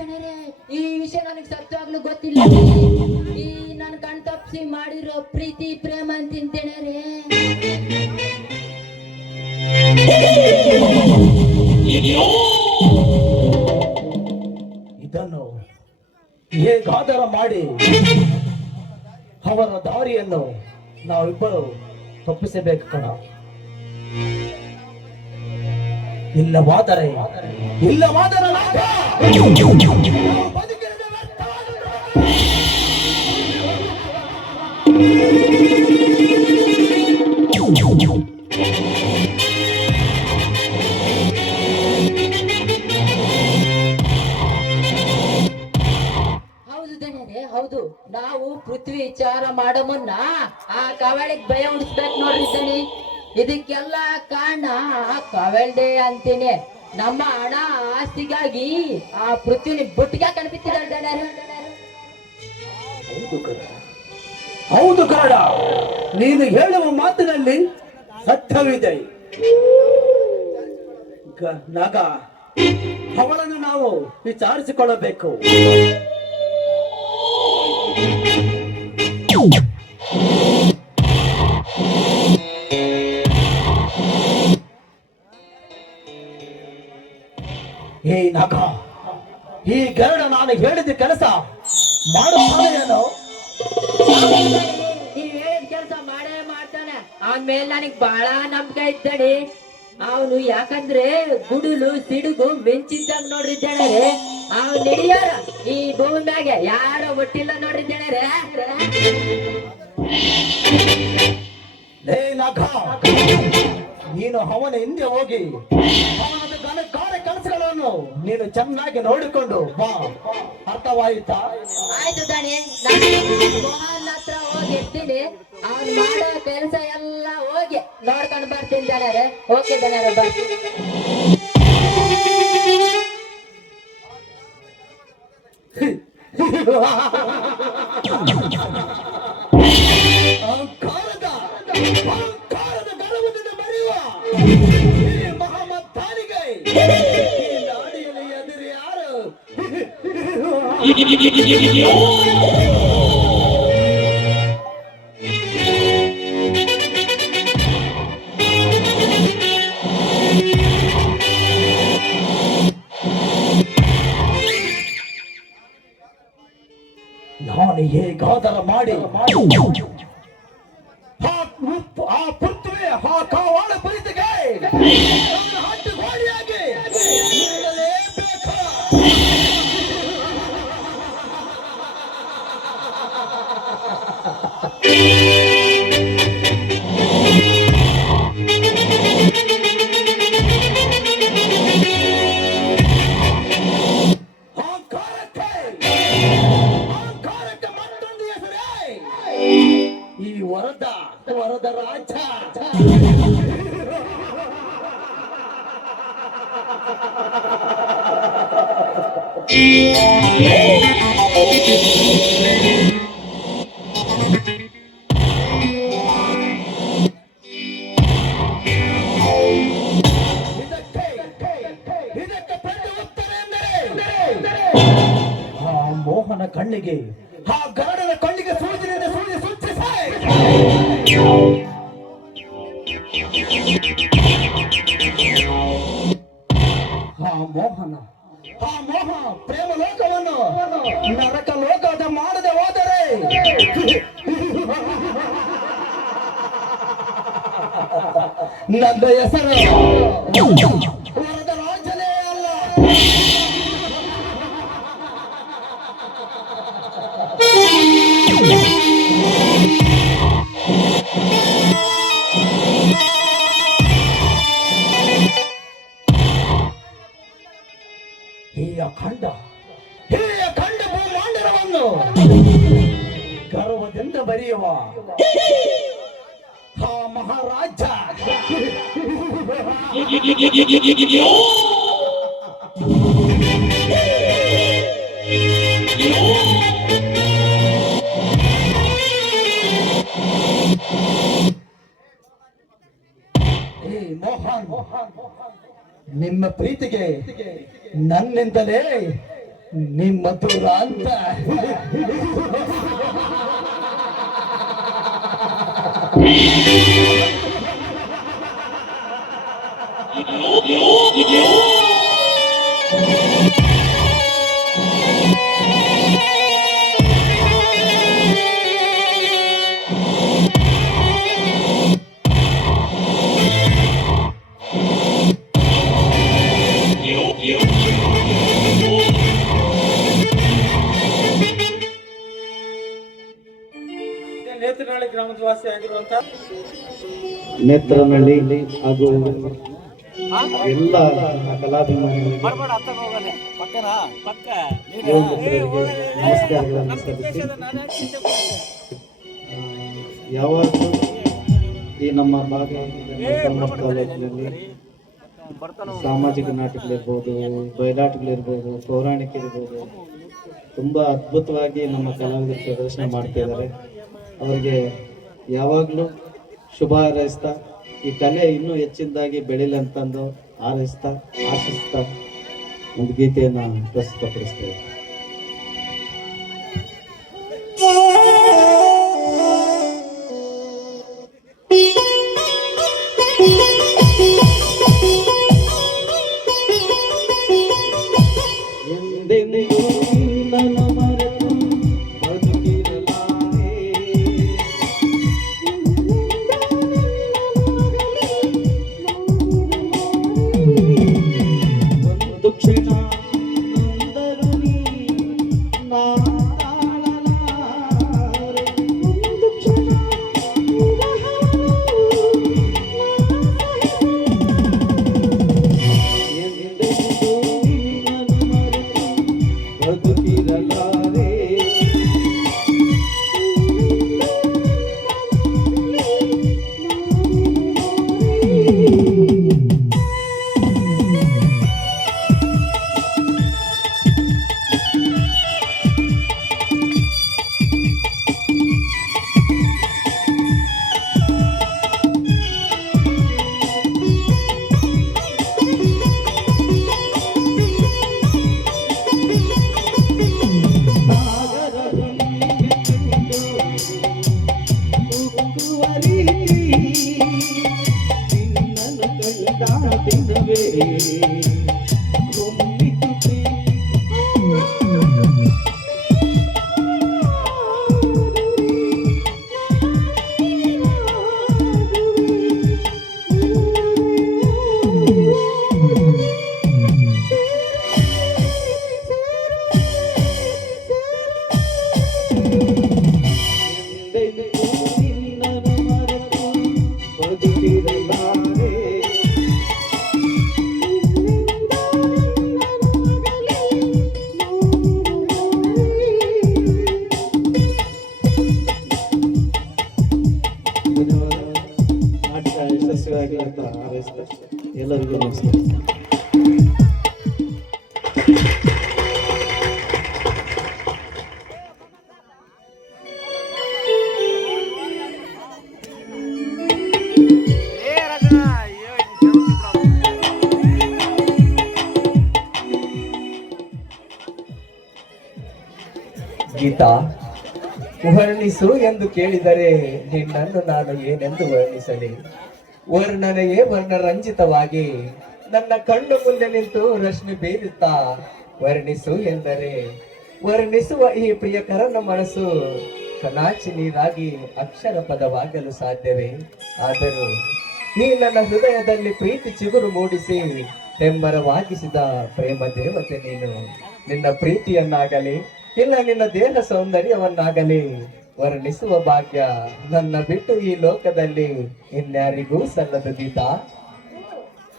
ಜನರೇ, ಈ ವಿಷಯ ನನಗೆ ಸತ್ವಾಗ್ಲೂ ಗೊತ್ತಿಲ್ಲ. ಈ ನನ್ನ ಕಣ್ ತಪ್ಪು ತಪ್ಸಿ ಮಾಡಿರೋ ಪ್ರೀತಿ ಪ್ರೇಮ ಅಂತ ತಿಂತೇನೆ ಇದನ್ನು ಹೇಗಾದರೂ ಮಾಡಿ ಅವರ ದಾರಿಯನ್ನು ನಾವಿಬ್ಬರು ತಪ್ಪಿಸಬೇಕು ಕಣ. ಇಲ್ಲವಾದರೆ ನಾಗ ನಾವು ಬದುಕಿರುವುದು ವ್ಯರ್ಥವಾಗುತ್ತದೆ. ಹೌದು ದಣಿಯರೇ ಹೌದು. ನಾವು ಪೃಥ್ವಿ ವಿಚಾರ ಮಾಡೋ ಮುನ್ನ ಆ ಕವಳಿಗ್ ಭಯ ಉಣಿಸ್ಬೇಕು ನೋಡ್ರಿ ದಣಿ. ಇದಕ್ಕೆಲ್ಲ ಕಾರಣ ಆ ಕವಲ್ಡೆ ಅಂತೀನಿ. ನಮ್ಮ ಹಣ ಆಸ್ತಿಗಾಗಿ ಆ ಪೃಥ್ವಿನಿ ಬುಟ್ಟಿಗೆ ಕಣ್ಬಿತ್ತಿದ್ದಾರೆ ದಣ್ಯರು. ಹೌದು ಕರಡ, ನೀನು ಹೇಳುವ ಮಾತಿನಲ್ಲಿ ಸತ್ಯವಿದೆ. ನಾಗ, ಅವಳನ್ನು ನಾವು ವಿಚಾರಿಸಿಕೊಳ್ಳಬೇಕು. ಏ ನಾಗ, ಈ ಗರುಡ ನಾನು ಹೇಳಿದ ಕೆಲಸ ಮಾಡುತ್ತಾನೇನೋ? ನೀವ್ ಹೇಳಿದ ಕೆಲಸ ಮಾಡೇ ಮಾಡ್ತಾನೆ. ಅವನ್ ಮೇಲೆ ನನಗ್ ಬಹಳ ನಂಬಿಕೆ ಇದ್ದಡಿ. ಅವನು ಯಾಕಂದ್ರೆ ಗುಡುಲು ಸಿಡುಗು ಮಿಂಚಿದ್ದಂಗ ನೋಡ್ರಿದ್ದಾಳೆ. ಅವ್ನು ನಡೆಯಾರ ಈ ಭೂಮಿ ಮ್ಯಾಗೆ ಯಾರ ಒಟ್ಟಿಲ್ಲ ನೋಡ್ರಿದ್ದಾಳೆ. ಲೇ ನಾಗ, ನೀನು ಅವನ ಹಿಂದೆ ಹೋಗಿ ಅವನ ಕಾರ್ಯ ಕೆಲಸಗಳನ್ನು ನೀನು ಚೆನ್ನಾಗಿ ನೋಡಿಕೊಂಡು ಬಾ. ಅರ್ಥವಾಯಿತಾ? ಆಯ್ತು ದಣಿ, ನಾನು ಮೋಹನ್ ಹತ್ರ ಹೋಗಿ ಇರ್ತೀನಿ. ಅವ್ನು ಮಾಡೋ ಕೆಲಸ ಎಲ್ಲ ಹೋಗಿ ನೋಡ್ಕೊಂಡು ಬರ್ತೀನಿ ದಣ್ಯರೇ. ಓಕೆ ದಣ್ಯರ, ಬರ್ತೀನಿ. ಕಾರದ ಗರ್ವದಿಂದ ಬರೆಯುವ ಈ ಮಹಾಮತ್ತಾನಿಗೆ ಈ ನಾಡಿಯಲ್ಲಿ ಎದುರು ಯಾರು? ನಾನು ಹೇಗಾದರ ಮಾಡಿ ಆ ಪೃಥ್ವಿ ಆ ಕಾವಾಳ ಪ್ರೀತಿಗೆ ಹಟ್ಟು ಗೋಡೆಯಾಗಿ ನೀಡಲೇಬೇಕು. ಅಹಂಕಾರಕ್ಕೆ ಮತ್ತೊಂದು ಹೆಸರೇ ಈ ವರದ ರಾಜ. ಇದಕ್ಕೆ ಪ್ರತ್ಯುತ್ತರ ಎಂದರೆ ಆ ಮೋಹನ ಕಣ್ಣಿಗೆ, ಆ ಗರುಡನ ಕಣ್ಣಿಗೆ ಸೂಜಿನಿಂದ ಸೂಜಿ ಸೂಚಿಸಿ ಆ ಮೋಹ ಪ್ರೇಮ ಲೋಕವನ್ನು ನರಕ ಲೋಕದ ಮಾಡದೆ ಹೋದರೆ ನನ್ನ ಹೆಸರು ವರದ ರಾಜನೇ ಅಲ್ಲ. ಈ ಅಖಂಡ ಭೂಮಾಂಡರವನ್ನು ಗರ್ವದಿಂದ ಬರೆಯುವ ಆ ಮಹಾರಾಜ ಮೋಹನ್, ನಿಮ್ಮ ಪ್ರೀತಿಗೆ ನನ್ನಿಂದಲೇ ನಿಮ್ಮ ದೂರ ಅಂತ ಇದೇ ನೇತ್ರನಹಳ್ಳಿ ಗ್ರಾಮದ ವಾಸಿ ಆಗಿರುವಂತ ನೇತ್ರನಹಳ್ಳಿ ಹಾಗೂ ಎಲ್ಲ ಕಲಾಭಿಮಾನಿಗಳಿಗೆ ಯುವ ಮಿತ್ರರಿಗೆ ನಮಸ್ಕಾರಗಳನ್ನು ಸಲ್ಲಿಸಿ ಯಾವಾಗಲೂ ಈ ನಮ್ಮ ಭಾಗ ತಾಲೂಕಿನಲ್ಲಿ ಸಾಮಾಜಿಕ ನಾಟಕಗಳಿರ್ಬೋದು, ಬಯಲಾಟಗಳಿರ್ಬೋದು, ಪೌರಾಣಿಕ ಇರ್ಬೋದು, ತುಂಬಾ ಅದ್ಭುತವಾಗಿ ನಮ್ಮ ಕಲಾವಿದರು ಪ್ರದರ್ಶನ ಮಾಡ್ತಾ ಇದ್ದಾರೆ. ಅವರಿಗೆ ಯಾವಾಗಲೂ ಶುಭ ಹಾರೈಸ್ತಾ ಈ ಕಲೆ ಇನ್ನೂ ಹೆಚ್ಚಿನದಾಗಿ ಬೆಳೀಲಿ ಅಂತಂದು ಹಾರೈಸ್ತಾ ಆಶಿಸ್ತಾ ಒಂದು ಗೀತೆಯನ್ನು ಪ್ರಸ್ತುತಪಡಿಸ್ತೇವೆ. ಎಂದೆಂದಿಗೂ ನಿನ್ನನ್ನು ಮರೆತು ಬದುಕಿರಲಾರೆ. ಒಂದು ಕ್ಷಣ ನೊಂದರು ನೀ ನಾ ತಾಳಲಾರೆ. ಒಂದು ಕ್ಷಣ ಎಂದೆಂದಿಗೂ ನಿನ್ನನ್ನು ಮರೆತು ಬದುಕಿರಲಾರೆ. ಸಾಗರ ಹುಲ್ಲಿಗೆಂದು ಉಕ್ಕುವ ರೀತಿ ನಿನ್ನನ್ನು ಕಂಡ ದಿನವೇ ಹೊಮ್ಮಿತು ಪ್ರೀತಿ. ಎಂದೆಂದಿಗೂ ನಿನ್ನನ್ನು ಮರೆತು ಬದುಕಿರಲಾರೆ. ಧನ್ಯವಾದ. ನಾಟಕ ಯಶಸ್ವಿಯಾಗಿ ಅಂತ ಹಾರೈಸ್ತಾ ಎಲ್ಲರಿಗೂ ನಮಸ್ಕಾರ. ಗೀತಾ, ವರ್ಣಿಸು ಎಂದು ಕೇಳಿದರೆ ನಿನ್ನನ್ನು ನಾನು ಏನೆಂದು ವರ್ಣಿಸಲಿ? ವರ್ಣನೆಯೇ ವರ್ಣರಂಜಿತವಾಗಿ ನನ್ನ ಕಣ್ಣು ಮುಂದೆ ನಿಂತು ರಶ್ಮಿ ಬೀರುತ್ತಾ ವರ್ಣಿಸು ಎಂದರೆ ವರ್ಣಿಸುವ ಈ ಪ್ರಿಯಕರನ ಮನಸ್ಸು ಕನಾಚಿ ನೀರಾಗಿ ಅಕ್ಷರ ಪದವಾಗಲು ಸಾಧ್ಯವೇ? ಆದರೂ ಈ ನನ್ನ ಹೃದಯದಲ್ಲಿ ಪ್ರೀತಿ ಚಿಗುರು ಮೂಡಿಸಿ ಹೆಮ್ಮರವಾಗಿಸಿದ ಪ್ರೇಮ ದೇವತೆ ನೀನು. ನಿನ್ನ ಪ್ರೀತಿಯನ್ನಾಗಲಿ ಇಲ್ಲ ನಿನ್ನ ದೇಹ ಸೌಂದರ್ಯವನ್ನಾಗಲಿ ವರ್ಣಿಸುವ ಭಾಗ್ಯ ನನ್ನ ಬಿಟ್ಟು ಈ ಲೋಕದಲ್ಲಿ ಇನ್ಯಾರಿಗೂ ಸಲ್ಲದು ಗೀತಾ.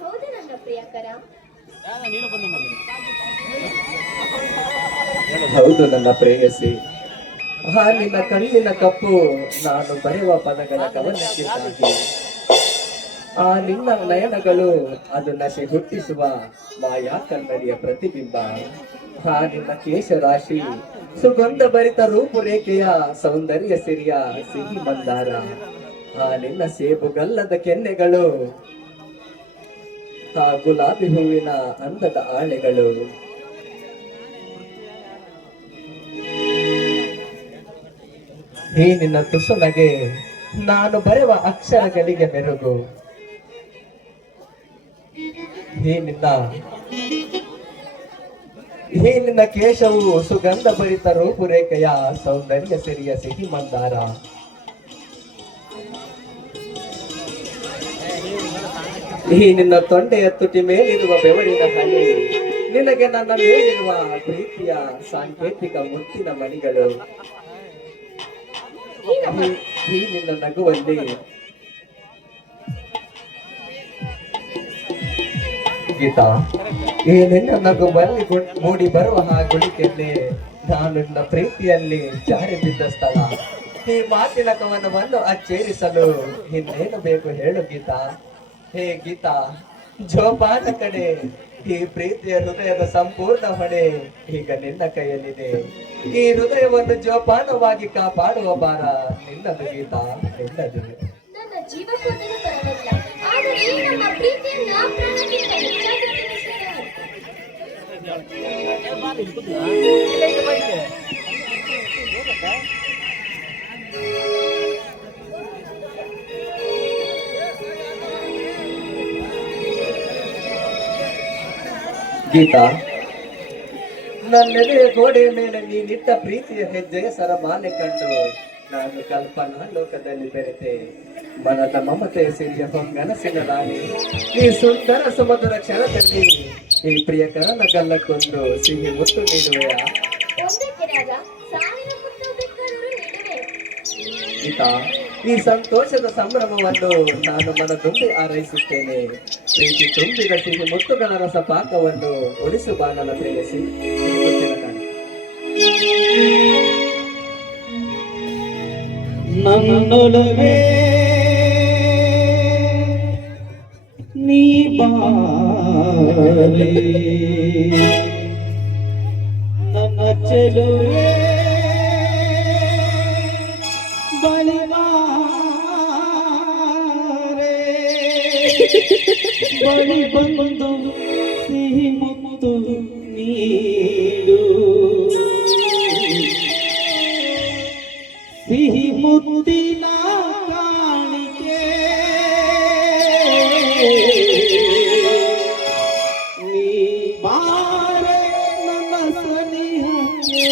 ಹೌದು ನನ್ನ ಪ್ರಿಯಕರ. ಹೌದು ನನ್ನ ಪ್ರೇಯಸಿ. ನಿನ್ನ ಕಣ್ಣಿನ ಕಪ್ಪು ನಾನು ಬರೆಯುವ ಪದಗಳ ಕವನಕ್ಕೆ ಸಾಗಿ. ನಿನ್ನ ನಯನಗಳು ಅದು ನಶೆ ಹುಟ್ಟಿಸುವ ಮಾಯಾ ಕನ್ನಡಿಯ ಪ್ರತಿಬಿಂಬ. ನಿನ್ನ ಕೇಶರಾಶಿ ಸುಗಂಧ ಭರಿತ ರೂಪುರೇಖೆಯ ಸೌಂದರ್ಯ ಸಿರಿಯ ಸಿಹಿ ಮಂದಾರ. ನಿನ್ನ ಸೇಬುಗಲ್ಲದ ಕೆನ್ನೆಗಳು ಗುಲಾಬಿ ಹೂವಿನ ಅಂದದ ಆಳೆಗಳು. ಈ ನಿನ್ನ ತುಸು ನಗೆ ನಾನು ಬರೆಯುವ ಅಕ್ಷರಗಳಿಗೆ ಮೆರುಗು. ಈ ನಿನ್ನ ಕೇಶವು ಸುಗಂಧ ಭರಿತ ರೂಪುರೇಖೆಯ ಸೌಂದರ್ಯ ಸಿರಿಯ ಸಿಹಿ ಮಂದಾರ. ಈ ನಿನ್ನ ತೊಂಡೆಯ ತುಟಿ ಮೇಲಿರುವ ಬೆವರಿನ ಹನಿ ನಿನಗೆ ನನ್ನ ಮೇಲಿರುವ ಪ್ರೀತಿಯ ಸಾಂಕೇತಿಕ ಮುತ್ತಿನ ಮಣಿಗಳು. ಈ ನಿನ್ನ ನಗುವಲ್ಲಿ ಗೀತಾ, ಈ ನಿನ್ನ ನಗುವಲ್ಲಿ ಮೂಡಿ ಬರುವ ಗುಳಿಕೆಯಲ್ಲಿ ನಾನು ನಿನ್ನ ಪ್ರೀತಿಯಲ್ಲಿ ಜಾರಿ ಬಿದ್ದ ಸ್ಥಳ. ಈ ಮಾತಿನ ಕವನವನ್ನು ಅಚ್ಚೇರಿಸಲು ಇನ್ನೇನು ಬೇಕು ಹೇಳು ಗೀತಾ. ಹೇ ಗೀತಾ, ಜೋಪಾನ ಕಡೆ, ಈ ಪ್ರೀತಿಯ ಹೃದಯದ ಸಂಪೂರ್ಣ ಹೊಣೆ ಈಗ ನಿನ್ನ ಕೈಯಲ್ಲಿದೆ. ಈ ಹೃದಯವನ್ನು ಜೋಪಾನವಾಗಿ ಕಾಪಾಡುವ ಭಾರ ನಿನ್ನದು ಗೀತಾ, ನಿನ್ನದು. ನನ್ನ ಜೀವ ಹೋದರೂ ಪರವಾಗಿಲ್ಲ, ಆದರೆ ನಮ್ಮ ಪ್ರೀತಿಯನ್ನ ಪ್ರಾಣಕ್ಕಿಂತ ಹೆಚ್ಚಾಗಿ ಪ್ರೀತಿಸಿದ್ದೇನೆ. ಗೀತಾ, ನನ್ನೆದೆಯ ಗೋಡೆಯ ಮೇಲೆ ನೀನಿಟ್ಟ ಪ್ರೀತಿಯ ಹೆಜ್ಜೆಯ ಸರಮಾಲೆ ಕಂಡು ನಾನು ಕಲ್ಪನಾ ಲೋಕದಲ್ಲಿ ಬೆರೆತೆ. ಮನದ ಮಮತೆಯ ಸಿರಿಯ ಹೊಂಗನಸಿನ ರಾಣಿ, ಈ ಸುಂದರ ಸುಮಧುರ ಕ್ಷಣದಲ್ಲಿ ಈ ಪ್ರಿಯಕರನ ಗಲ್ಲಕ್ಕೊಂದು ಸಿಹಿ ಮುತ್ತು ನೀಡುವೆಯಾ? ಒಂದಕ್ಕೆ ರಾಗ, ಸಾವಿರ ಮುತ್ತು ಬೇಕಾದರೂ ನೀಡುವೆ. ಗೀತಾ, ಈ ಸಂತೋಷದ ಸಂಭ್ರಮವನ್ನು ನಾನು ಮನದುಂಬಿ ಹಾರೈಸುತ್ತೇನೆ. ಪ್ರೀತಿ ತುಂಬಿದ ಸಿಹಿ ಮುತ್ತುಗಳ ರಸ ಪಾಕವನ್ನು ಉಳಿಸು ಬಾ ನನ್ನ ಪ್ರೇಯಸಿ. ನನ್ನೊಲವೇ ನೀ ಬಾರೆ, ನನ್ನ ಚೆಲುವೆ ಬಳಿ ಬಾರೆ, ಬಳಿ ಬಂದು ಸಿಹಿ ಮುತ್ತು ನೀಡು, ಸಿಹಿ ಮುತ್ತಿನ ಕಾಣಿಕೆ ನೀ ಬಾರೆ ನನ್ನ ಸನಿಹಕ್ಕೆ.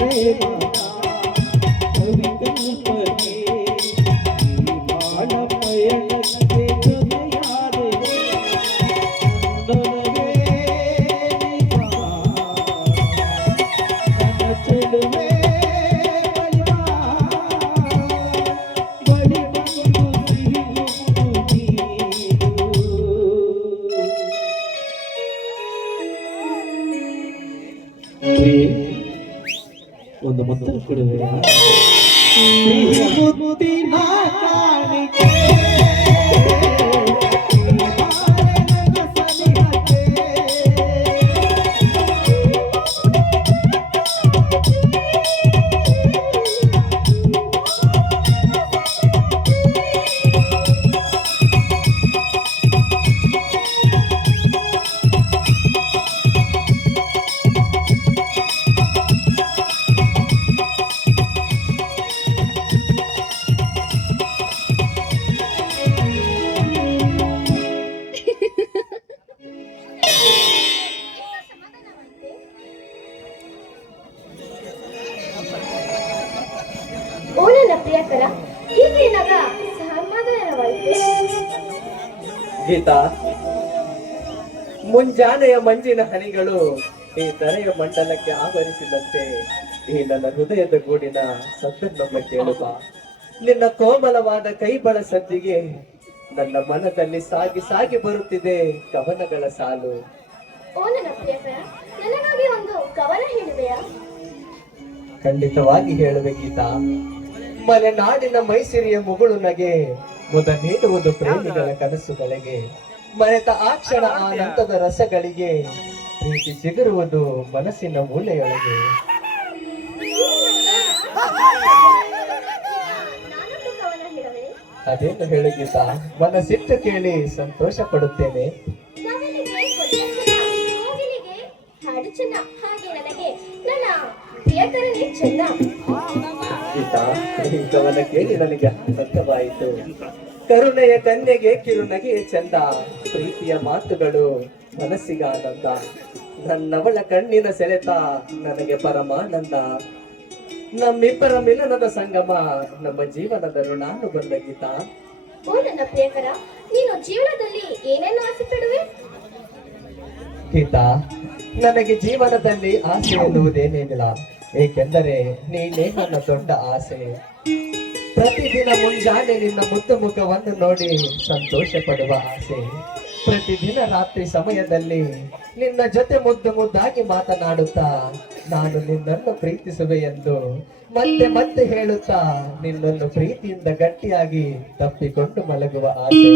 ಪ್ರೇಮ ಕವಿಕಲ್ಪನೆ ಈ ಬಾಳ ಪಯಣಕ್ಕೆ ಜೊತೆಯಾದೆ ನನಗೆ ನೀ ಬಾ. ನನ್ನ ಚೆಲುವೆ ಬಳಿ ಬಾ. ಬಳಿ ಬಂದು ಸಿಹಿ ಮುತ್ತು ನೀಡು. ಒಂದು ಮುತ್ತು ಕೊಡುವೆಯಾ? ಸಿಹಿ ಮುತ್ತಿನ ಕಾಣಿಕೆ ನನ್ನ ಸನಿಹಕ್ಕೆ. ಓ ನನ್ನ ಪ್ರಿಯಕರ, ಹೀಗೆ ನಗ ಸಮಾಧಾನವಾಯಿತು. ಗೀತಾ, ಮುಂಜಾನೆಯ ಮಂಜಿನ ಹನಿಗಳು ಈ ಧರೆಯ ಮಂಡಲಕ್ಕೆ ಆವರಿಸಿದಂತೆ ಈ ನನ್ನ ಹೃದಯದ ಗೂಡಿನ ಸದ್ದನ್ನು ಕೇಳುವ ನಿನ್ನ ಕೋಮಲವಾದ ಕೈಬಳ ಸದ್ದಿಗೆ ನನ್ನ ಮನದಲ್ಲಿ ಸಾಗಿ ಸಾಗಿ ಬರುತ್ತಿದೆ ಕವನಗಳ ಸಾಲು. ಓ ನನ್ನ ಪ್ರಿಯಕರ, ನನಗಾಗಿ ಒಂದು ಕವನ ಹೇಳುವೆಯಾ? ಖಂಡಿತವಾಗಿ ಹೇಳುವೆ ಗೀತಾ. ಮಲೆನಾಡಿನ ಮೈಸಿರಿಯ ಮುಗುಳು ನಗೆ ಮುದ ನೀಡುವುದು ಪ್ರೇಮಿಗಳ ಕನಸುಗಳಿಗೆ. ಮರೆತ ಆ ಕ್ಷಣ ಆನಂದದ ರಸಗಳಿಗೆ ಪ್ರೀತಿ ಚಿಗುರುವುದು ಮನಸ್ಸಿನ ಮೂಲೆಯೊಳಗೆ. ನಾನೊಂದು ಕವನ ಹೇಳುವೆ. ಅದೇನು ಹೇಳು ಗೀತಾ, ಮನಸ್ಸಿಟ್ಟು ಕೇಳಿ ಸಂತೋಷ ಪಡುತ್ತೇನೆ. ಕವನಿಗೆ ಕೊಟ್ಟ ಚೆನ್ನ, ಕೋಗಿಲಿಗೆ ಹಾಡು ಚೆನ್ನ, ಹಾಗೆ ನನಗೆ ನನ್ನ ಪ್ರಿಯಕರನೇ ಚೆನ್ನ. ಗೀತಾ, ಈ ಕವನ ಕೇಳಿ ನನಗೆ ಅರ್ಥವಾಯಿತು. ಕರುಣೆಯ ಕನ್ಯೆಗೆ ಕಿರುನಗೆಯ ಚಂದ, ಪ್ರೀತಿಯ ಮಾತುಗಳು ಮನಸ್ಸಿಗೆ ಆನಂದ. ನನ್ನವಳ ಕಣ್ಣಿನ ಸೆಳೆತ ನನಗೆ ಪರಮಾನಂದ. ನಮ್ಮಿಬ್ಬರ ಮಿಲನದ ಸಂಗಮ ನಮ್ಮ ಜೀವನದ ಋಣಾನುಬಂಧ ಗೀತಾ. ಓ ನನ್ನ ಪ್ರಿಯಕರ, ನೀನು ಜೀವನದಲ್ಲಿ ಏನೇನು ಆಸೆ ಪಡುವೆ? ಗೀತಾ, ನನಗೆ ಜೀವನದಲ್ಲಿ ಆಸೆ ಎನ್ನುವುದೇನೇನಿಲ್ಲ, ಏಕೆಂದರೆ ನೀನೇ ನನ್ನ ದೊಡ್ಡ ಆಸೆ. ಪ್ರತಿದಿನ ಮುಂಜಾನೆ ನಿನ್ನ ಮುದ್ದು ಮುಖವನ್ನು ನೋಡಿ ಸಂತೋಷ ಪಡುವ ಆಸೆ. ಪ್ರತಿದಿನ ರಾತ್ರಿ ಸಮಯದಲ್ಲಿ ನಿನ್ನ ಜೊತೆ ಮುದ್ದು ಮುದ್ದಾಗಿ ಮಾತನಾಡುತ್ತಾ ನಾನು ನಿನ್ನನ್ನು ಪ್ರೀತಿಸುವೆ ಎಂದು ಮತ್ತೆ ಮತ್ತೆ ಹೇಳುತ್ತಾ ನಿನ್ನನ್ನು ಪ್ರೀತಿಯಿಂದ ಗಟ್ಟಿಯಾಗಿ ತಪ್ಪಿಕೊಂಡು ಮಲಗುವ ಆಸೆ.